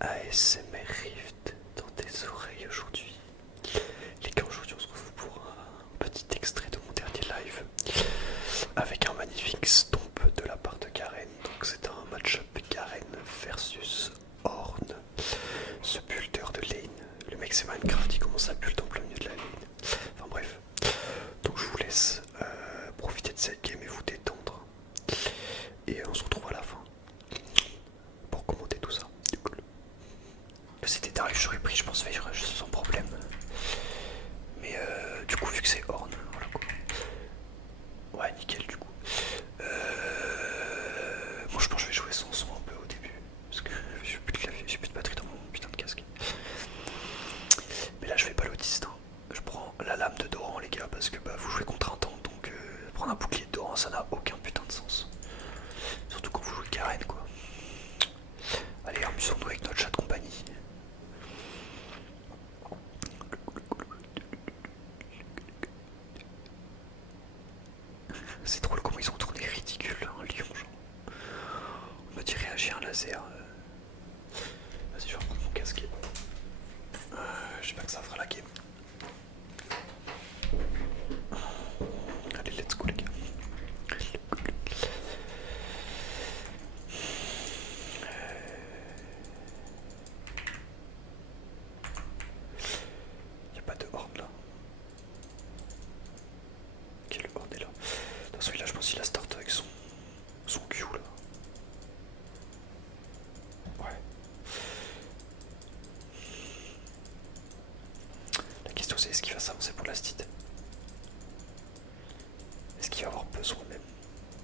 ASMR Rift dans tes oreilles aujourd'hui. Les gars, aujourd'hui on se retrouve pour un petit extrait de mon dernier live avec un magnifique stomp de la part de Garen. Donc c'est un match-up Garen versus Ornn, ce builder de lane. Le mec c'est Minecraft, il commence à build en plein milieu de la lane. Enfin bref, donc je vous laisse profiter de cette game et vous détendre. Et on se retrouve à la fin pour commenter tout ça. C'était Darius, j'aurais pris, je pense, Veillage sans problème. Mais du coup, vu que c'est Ornn, voilà quoi. Ouais, nickel du coup. Moi je pense que je vais jouer sans son un peu au début. Parce que j'ai plus de clavier, j'ai plus de batterie dans mon putain de casque. Mais là je vais pas l'autiste. Hein. Je prends la lame de Doran les gars, parce que bah, vous jouez contre un tank, donc prendre un bouclier de Doran ça n'a aucun putain de sens. Surtout quand vous jouez Garen quoi. Allez, amusons-nous avec notre chat de compagnie. C'est drôle comment ils ont tourné ridicule, un lion genre. On me dit réagir un laser. Vas-y, je vais reprendre mon casque. Je sais pas que ça fera la game. Allez, let's go les gars. Y'a pas de horde là. Ok, le horde est là. De toute façon, là, je pense qu'il a start avec son Q là. Ouais. La question c'est est-ce qu'il va s'avancer pour la stit? Est-ce qu'il va avoir besoin même?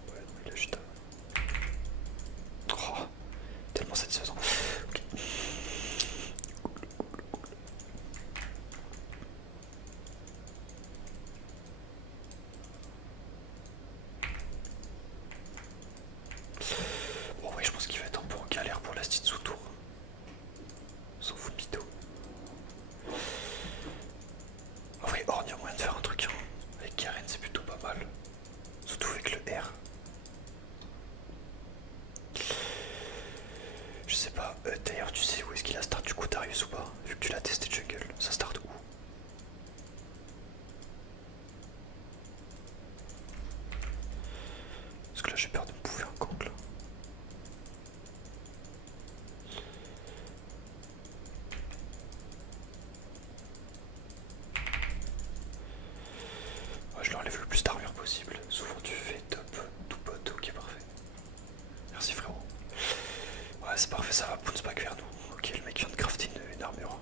Ouais, non, il a juste. Oh, tellement satisfaisant. Ok. Bon, ouais, je pense qu'il va être un peu en galère pour la stit sous tour. S'en fout de mytho. En vrai, Ornn, y'a moyen de faire un truc. Hein. Avec Garen, c'est plutôt pas mal. Surtout avec le R. Je sais pas. D'ailleurs, tu sais où est-ce qu'il a start du coup Darius ou pas? Vu que tu l'as testé jungle. Ça start où? Parce que là, j'ai peur de me bouffer un gank là. Ouais, je leur enlève le plus d'armure possible. Souvent, tu fais top, tout bot, ok, parfait. Merci frérot. Ouais, c'est parfait, ça va bounce back vers nous. Ok, le mec vient de crafter une armure.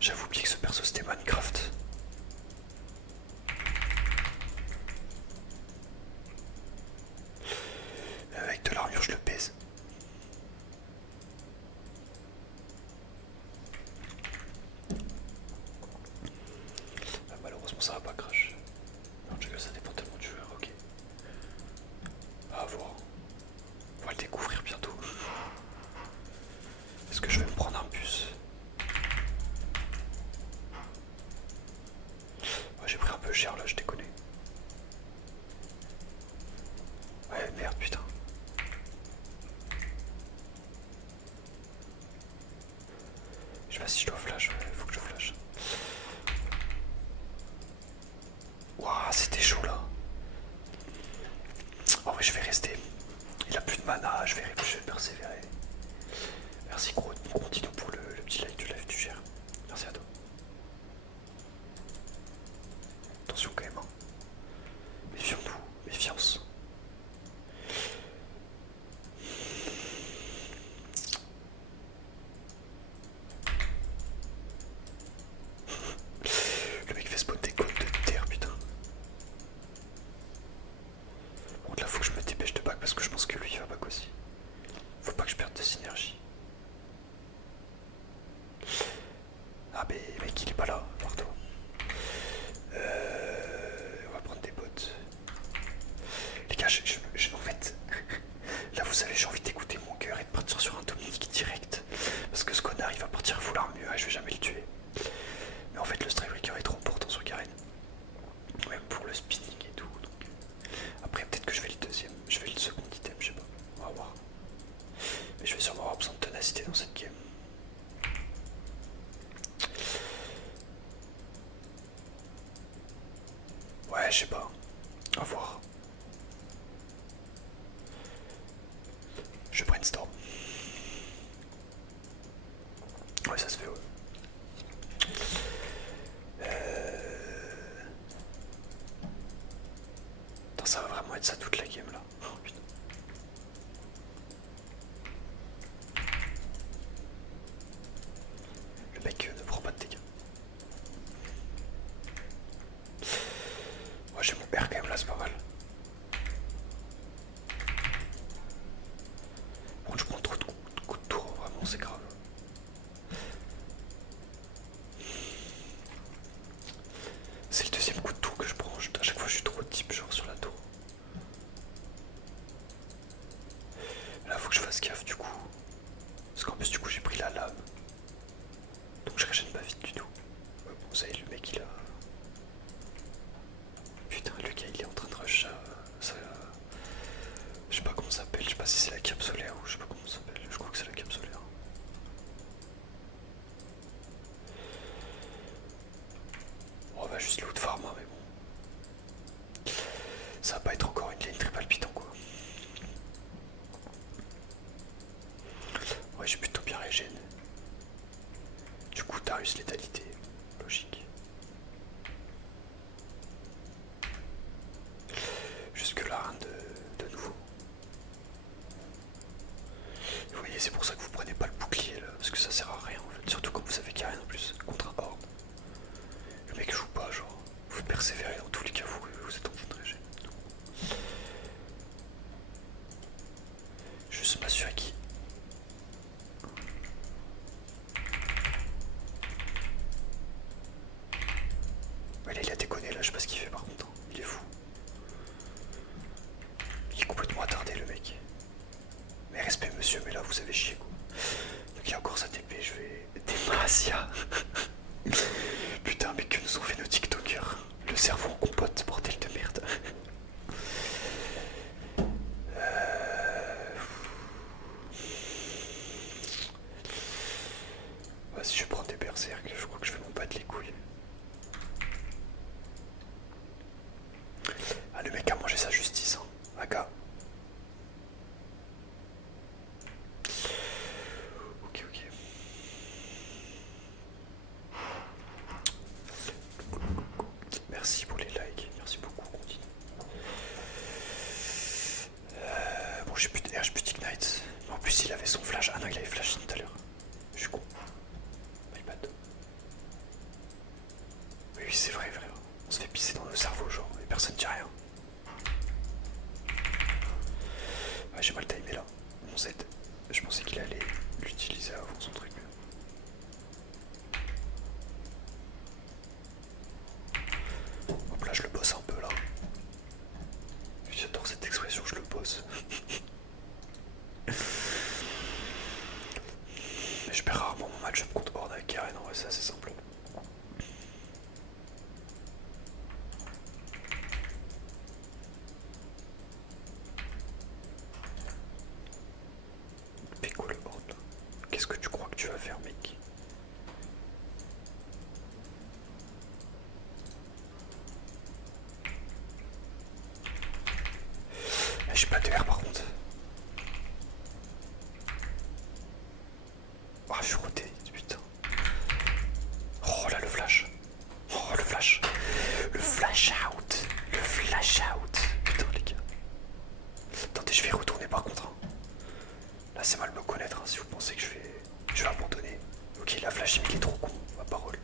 J'avoue oublié que ce perso c'était Minecraft. Avec de l'armure, je le baise. Malheureusement, ça va pas crash. Non, je ça dépend tellement du joueur, ok. À voir. On va le découvrir bientôt. Est-ce que je vais me prendre un bus? Ouais, j'ai pris un peu cher là, je déconne. Ouais, merde, putain. Je sais pas si je dois flash, ouais, faut que je flash. Ouah, c'était chaud là. En vrai, je vais rester. Il a plus de mana, je vais persévérer. Merci gros, continue pour le petit like du live, tu gères. Merci à toi. Attention quand même. Hein. Méfions-nous, méfiance. ténacité dans cette game. Ouais, je sais pas. À voir. Je brainstorm. Ouais, ça se fait, ouais. Attends, ça va vraiment être ça toute la game là. Oh, putain. Le mec ne prend pas de dégâts. Moi j'ai mon père quand même là, c'est pas mal. Bon, je prends trop de coups de tour, vraiment c'est grave. C'est le deuxième coup de tour que je prends, à chaque fois je suis trop type genre sur la tour. Là faut que je fasse gaffe du coup. Parce qu'en plus du coup j'ai pris la lame. Donc je régène pas vite du tout. Ouais, bon ça y est, le mec il a... Putain, le gars il est en train de rush ça... Je sais pas comment ça s'appelle, je sais pas si c'est la cape solaire ou je sais pas comment ça s'appelle, je crois que c'est la cape solaire. On va juste loot farm hein, mais bon. Ça va pas être encore une ligne très palpitant quoi. Ouais, j'ai plutôt bien régène. Du coup Darius létalité, logique. Jusque là rien de nouveau. Vous voyez, c'est pour ça que vous prenez pas le bouclier là, parce que ça sert à rien en fait, surtout quand vous savez qu'il n'y a rien en plus contre un horde. Le mec joue pas, genre, vous persévérez dans tous les cas, vous êtes en train de régène. Juste m'assurer qu'il... Ouais, là, il a déconné là, je sais pas ce qu'il fait par contre, il est fou. Il est complètement attardé le mec. Mais respect monsieur, mais là vous avez chié quoi. Donc il y a encore sa TP, je vais... Demacia. Putain mais que nous ont fait nos tiktokers. Le cerveau en compote, bordel de merde. Vas-y, je vais prendre des berserk, je crois que je vais m'en battre les couilles. Ah, le mec a mangé sa justice, hein. Aga. Ok, ok. Merci pour les likes, merci beaucoup, on continue. Bon, j'ai plus de R, j'ai plus d'ignite. En plus, il avait son flash. Ah non, il avait flash tout à l'heure. Je suis con. My bad. Oui, oui, c'est vrai, frère. On se fait pisser dans nos cerveaux, genre, et personne dit rien. Ouais, j'ai mal timé là. Mon Z. Je pensais qu'il allait l'utiliser avant son truc. Hop là, je le bosse un peu là. J'adore cette expression, je le bosse. Mais je perds rarement mon match-up contre Horde avec Karen, en vrai, c'est assez simple. Fais quoi le Horde là? Qu'est-ce que tu crois que tu vas faire, mec? J'ai pas de R par contre. Oh, je suis roté, putain. Oh là, le flash. Oh, le flash. Le flash out. Le flash out. Putain, les gars. Attendez, je vais y retourner par contre. Hein. Là, c'est mal me connaître hein, si vous pensez que je vais abandonner. Ok, la flash, il est trop con, ma parole.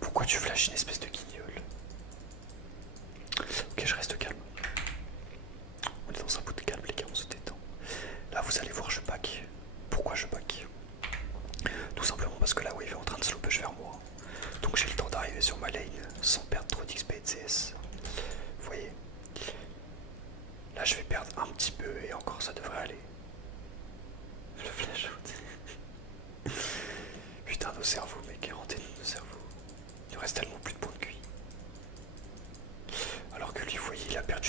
Pourquoi tu flashes une espèce de guignol? Ok, je reste calme. On est dans un bout de calme, les gars, on se détend. Là, vous allez voir, je back. Pourquoi je back? Tout simplement parce que la wave est en train de slow push vers moi. Donc j'ai le temps d'arriver sur ma lane sans perdre trop d'XP et de CS. Vous voyez? Là, je vais perdre un petit peu et encore, ça devrait aller. Le flash out. Putain, nos cerveaux, mec, rendez-nous nos cerveaux. Il nous reste tellement plus de points de QI. Alors que lui, vous voyez, il a perdu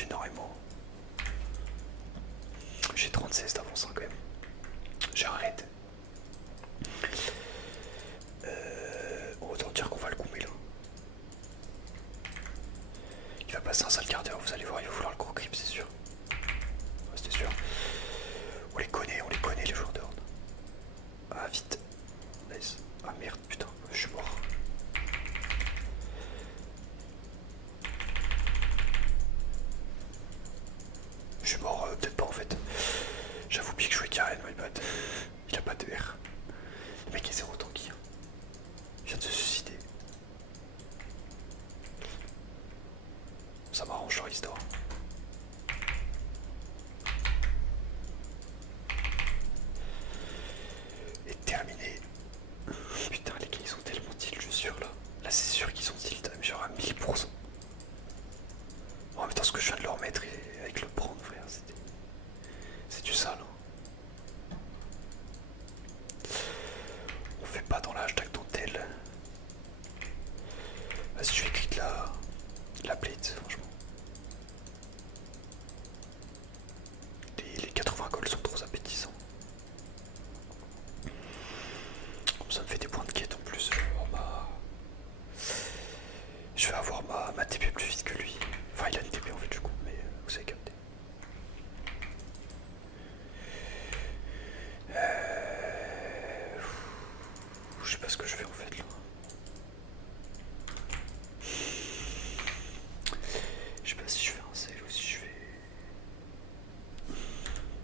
pas de R. Le mec est zéro tanky. Il vient de se suicider. Ça m'arrange leur histoire. Et terminé. Putain les gars ils sont tellement tilt je suis sûr là. Là c'est sûr qu'ils sont tilt genre à 1000%. En même temps ce que je viens de leur mettre avec le prendre frère c'est du sale. Hein. On fait pas dans la hashtag dentelle. Vas-y je vais écrire de la blade franchement. Les 80 goals sont trop appétissants. Comme ça me fait des points de quête en plus. Je vais avoir ma TP plus vite que lui. Enfin il a une TP en fait du coup mais vous avez capté. Je sais pas ce que je fais en fait là. Je sais pas si je fais un sale ou si je fais...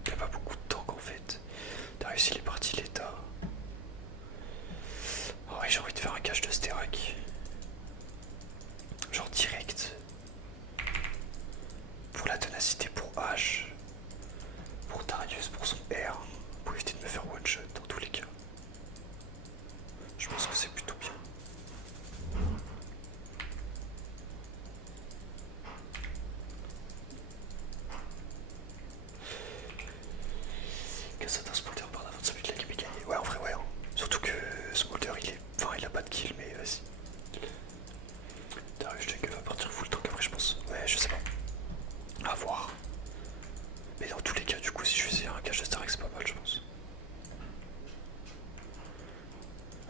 Il n'y a pas beaucoup de temps qu'en fait. T'as réussi les parties l'état. Oh oui j'ai envie de faire un cache de Sterak. Genre direct. Pour la ténacité pour H. Pour Darius pour son R. Pour éviter de me faire one shot dans tous les cas. Je pense que c'est plutôt bien. Que ça d'un Smolder par d'avant de celui de la game est gagné. Ouais en vrai ouais. Hein. Surtout que Smolder il est. Enfin il a pas de kill mais vas-y. Darius Jungle va partir full tank après je pense. Ouais je sais pas. À voir. Mais dans tous les cas du coup si je faisais un cache de Sterak c'est pas mal je pense.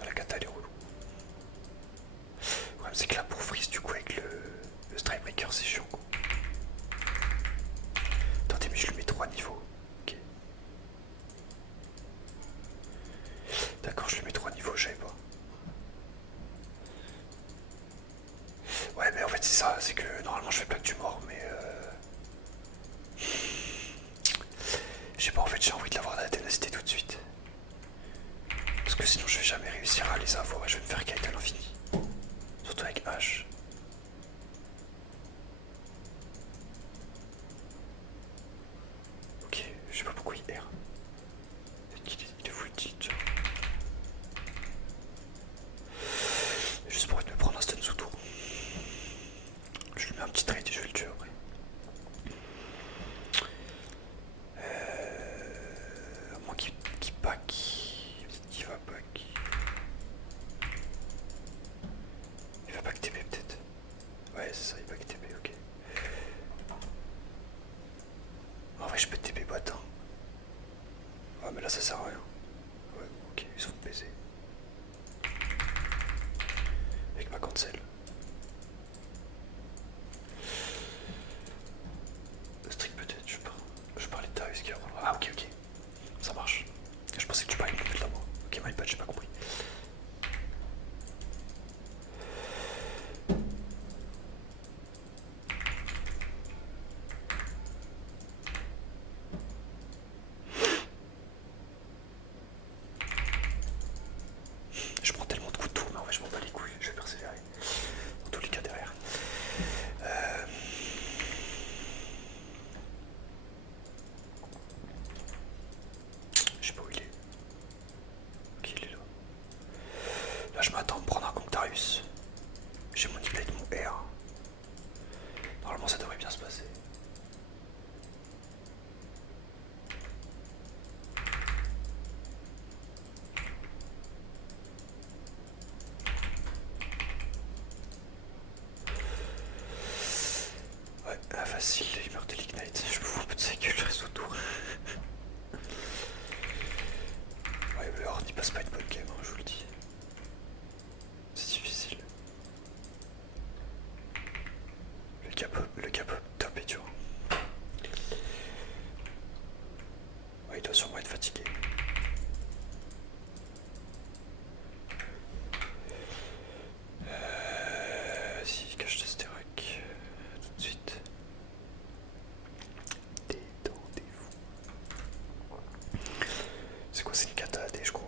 La kata elle est relou. Ouais, c'est que là pour freeze du coup avec le Strikebreaker c'est chiant quoi. Attendez mais je lui mets 3 niveaux. Ok. D'accord je lui mets 3 niveaux, je savais pas. Ouais mais en fait c'est ça, c'est que normalement je fais plaque du mort mais je sais pas en fait j'ai envie de l'avoir dans la ténacité tout de suite. Parce que sinon je vais jamais réussir à les avoir et je vais me faire kite à l'infini. Surtout avec H. Ok, je sais pas pourquoi il erre. Il est full tilt. Juste pour me prendre un stun sous tour. Je lui mets un petit trade et je vais le tuer après. À moins qu'il pack. Il va pack. Il va pack TP peut-être. Ouais c'est ça, il pack TP, ok. En vrai je peux TP bot hein. Ouais mais là ça sert à rien. Ouais ok, ils sont baisés. Avec ma cancel. Strict peut-être, je parlais de Darius qui a... Ah ok ok, ça marche. Je pensais que tu parlais de la mort. Ok my bad, j'ai pas compris. Je prends tellement de coups de tour mais en vrai je m'en bats les couilles, je vais persévérer. Dans tous les cas derrière. Je sais pas où il est. Ok il est là. Là je m'attends à me prendre un contre Darius. J'ai mon e-blade, mon R. Normalement ça devrait bien se passer. Ouais, facile, il meurt de l'ignite. Je me fous un peu de sa gueule, je reste autour. Ouais, mais Horn il passe pas une bonne game, hein, je vous le dis. C'est difficile. Le cap top est dur. Ouais, il doit sûrement être fatigué. Si, cache de Sterak. Tout de suite. Détendez-vous. C'est quoi, c'est une kata AD, je crois.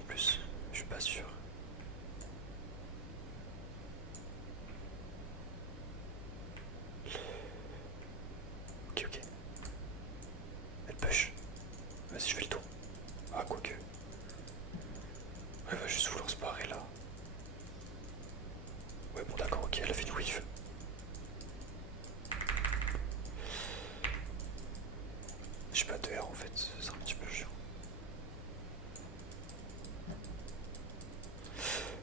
Ah, quoique. Elle va juste vouloir se barrer là. Ouais, bon, d'accord, ok, elle a fait une whiff. J'ai pas de R en fait, c'est un petit peu chiant.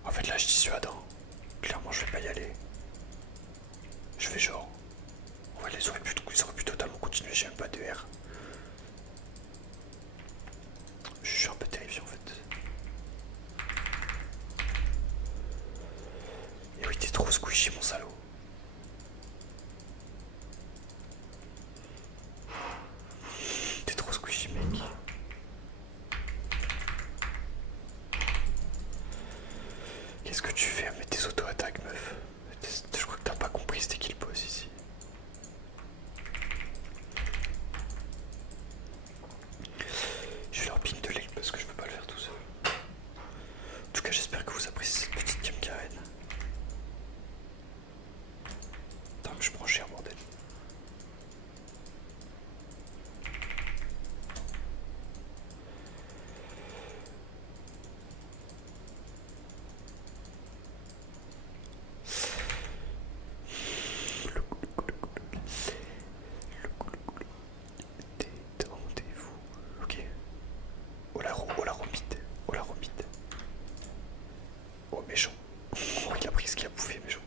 En fait, là, je dissuade. Hein. Clairement, je vais pas y aller. Je fais genre. Ouais, ils auraient pu totalement continuer, j'ai même pas de R. Je suis un peu terrifié en fait. Et oui, t'es trop squishy, mon salaud. T'es trop squishy, mec. Qu'est-ce que tu fais à mettre tes auto-attaques, meuf? Je crois que t'as pas compris c'était qui le boss ici. Je vais leur ping de l'aigle parce que je peux pas le faire tout seul. En tout cas, j'espère que vous appréciez cette petite game Karen. Putain, mais je prends cher, bordel. Détendez-vous. Ok. Oh la romite. Oh la romite. Oh méchant. Oh, il a pris ce qu'il a bouffé, méchant.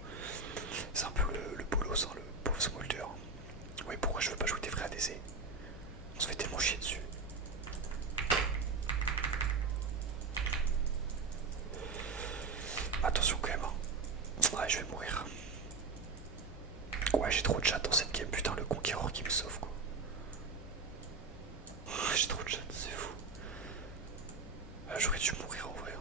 C'est un peu le bolos, hein, le pauvre smolder. Oui, pourquoi je veux pas jouer des vrais ADC? On se fait tellement chier dessus. Attention quand même. Hein. Ouais, je vais mourir. Ouais, j'ai trop de chat dans cette game. Putain, le conquérant qui me sauve, quoi. J'ai trop de chat, c'est fou. J'aurais dû mourir en vrai. Hein.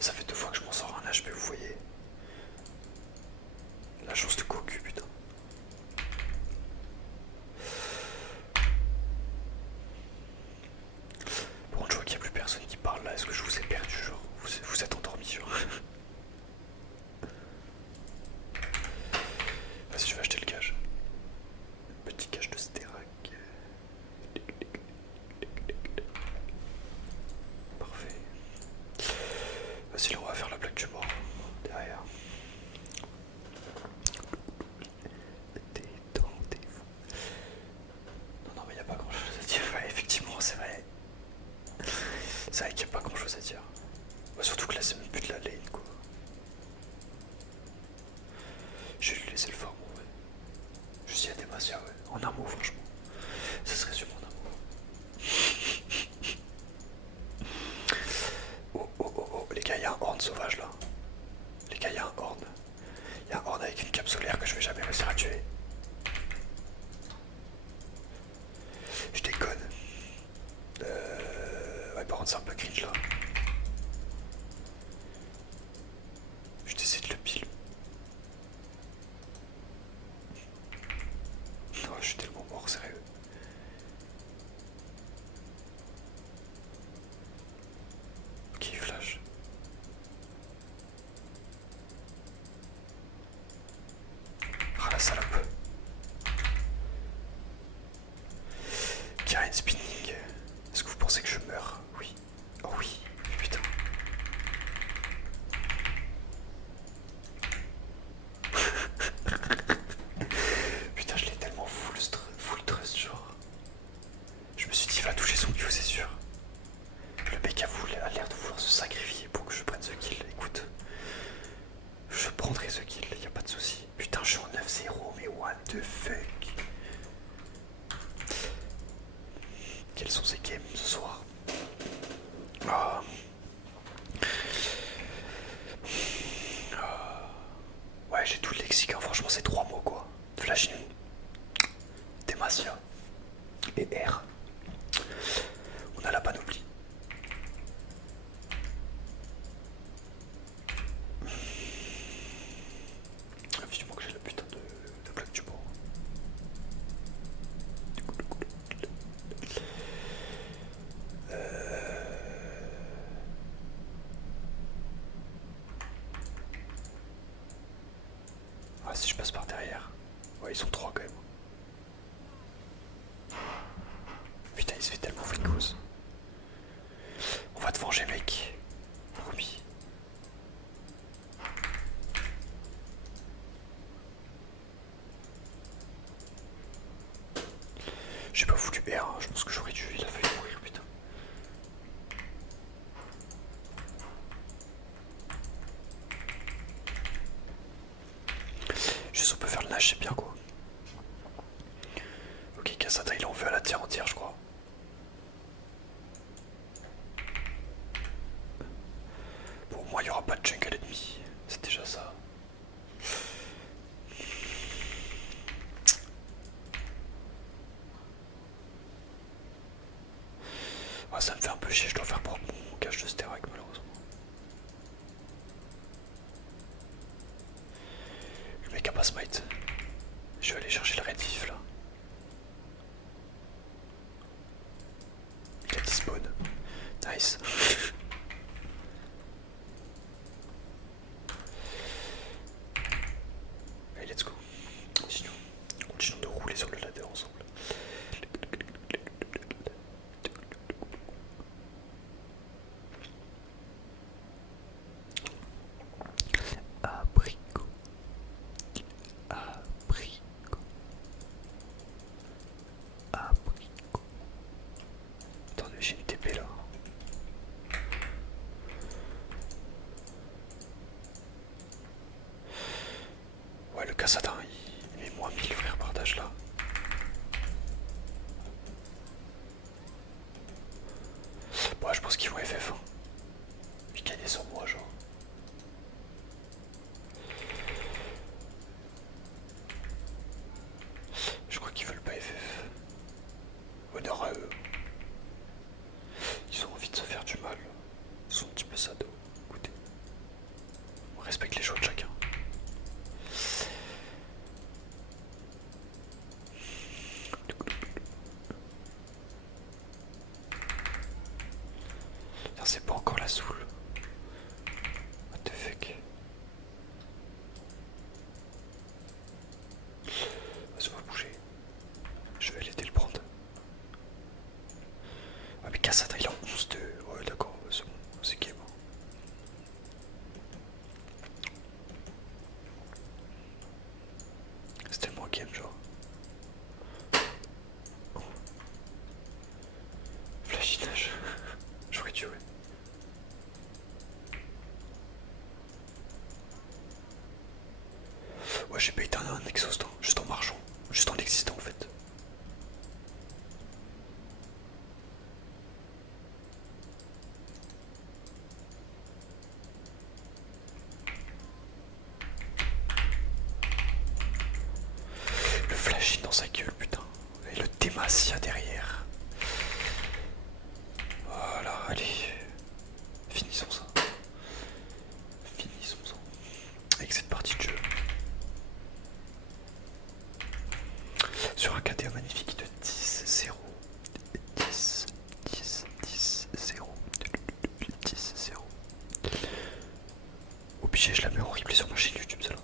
Ça fait 2 fois que je m'en sors un HP, vous voyez. La chance de cocu, putain. Par contre, je vois qu'il n'y a plus personne qui parle là. Est-ce que je vous ai perdu, genre vous êtes endormi, genre. Vas-y, je vais acheter le gage. Petit gage de Sterak. Parfait. Vas-y, là, on va faire la plaque du mort. Derrière. Détendez-vous. Non, mais il n'y a pas grand chose à dire. Ouais, effectivement, c'est vrai. C'est vrai qu'il n'y a pas grand chose à dire. Bah, surtout que là, c'est même plus de la lane, quoi. Je vais lui laisser le farm, en vrai. Je suis à Demacia, ouais. En un mot, franchement. Ça se résume en un mot. Oh, oh, oh, oh. Les gars, il y a un horn sauvage, là. Les gars, il y a un horn. Il y a un horn avec une cape solaire que je vais jamais réussir à tuer. Je déconne. Ouais, par contre, c'est un peu cringe, là. Je t'essaie de le pile. Non, je suis tellement mort, sérieux. Ok, flash. Ah la salope. Karen spinning. Est-ce que vous pensez que je meurs? Oui. Oh oui. Putain. Putain, je l'ai tellement full trust, genre. Je me suis dit, il va toucher son Q, c'est sûr. Le mec a l'air de vouloir se sacrifier pour que je prenne ce kill. Écoute, je prendrai ce kill, y a pas de souci. Putain, je suis en 9-0, mais what the fuck? Quelles sont ces games ce soir? Oh. Ouais, j'ai tout le lexique, hein. Franchement, c'est 3 mots quoi. Flashing, Demacia et R. On a la panoplie. Vivement que j'ai la putain de plaque du bord. Ah, si je passe par derrière. Ouais, ils sont 3 quand même. J'ai pas voulu R, hein. Je pense que j'aurais dû. Il a failli mourir, putain. Juste on peut faire le nage, c'est bien quoi. Ok, Cassandra il en veut à la terre entière, je crois. Bon, au moins il y aura pas de jungle ennemi. C'est déjà ça. Ouais, ça me fait un peu chier, je dois faire propre mon cache de Sterak malheureusement. Le mec a pas smite. Je vais aller chercher le redif là. Il a despawn. Nice. Allez, let's go. Continuons de rouler sur le ladder ensemble. Abricot. Abricot. Abricot. Attendez, j'ai une TP là. Ouais, le Cassadin, il met moins 1000 frère partage là. Ouais, je pense qu'ils vont FF1. Ils gagnaient sans moi, genre. Je crois qu'ils veulent pas FF. Honneur à eux. Ils ont envie de se faire du mal. Ils sont un petit peu sados. Écoutez. On respecte les choix de chacun. C'est pas encore la soul. What the fuck. Ça va bouger. Je vais l'aider le prendre. Ah mais Cassandra il est en 11-2. Ouais d'accord, c'est bon, c'est game. C'est tellement game genre. Oh. Flashinage. J'aurais dû ouais. Ouais j'ai pas éteint un exhaust, hein. Juste en marchant. Juste en existant en fait. Le flash dans sa gueule putain. Et le Demacia derrière. Voilà, allez. Finissons ça. Finissons ça. Avec cette partie de jeu. Sur un KDA magnifique de 10-0. 10, 10, 10, 0. 10, 0. Obligé, je la mets en replay sur ma chaîne YouTube, celle-là.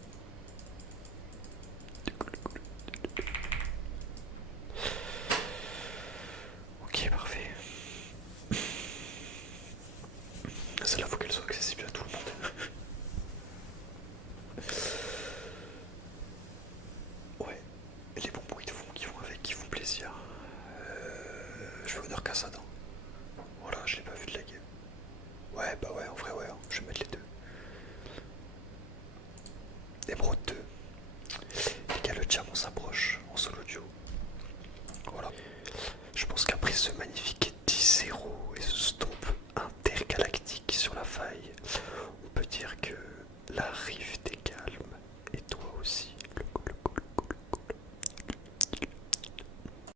Ok, parfait. Celle-là, faut qu'elle soit accessible à tout le monde. Ouais, les bons bruits de fond qui vont avec, qui font plaisir. Je vais honneur Cassadin.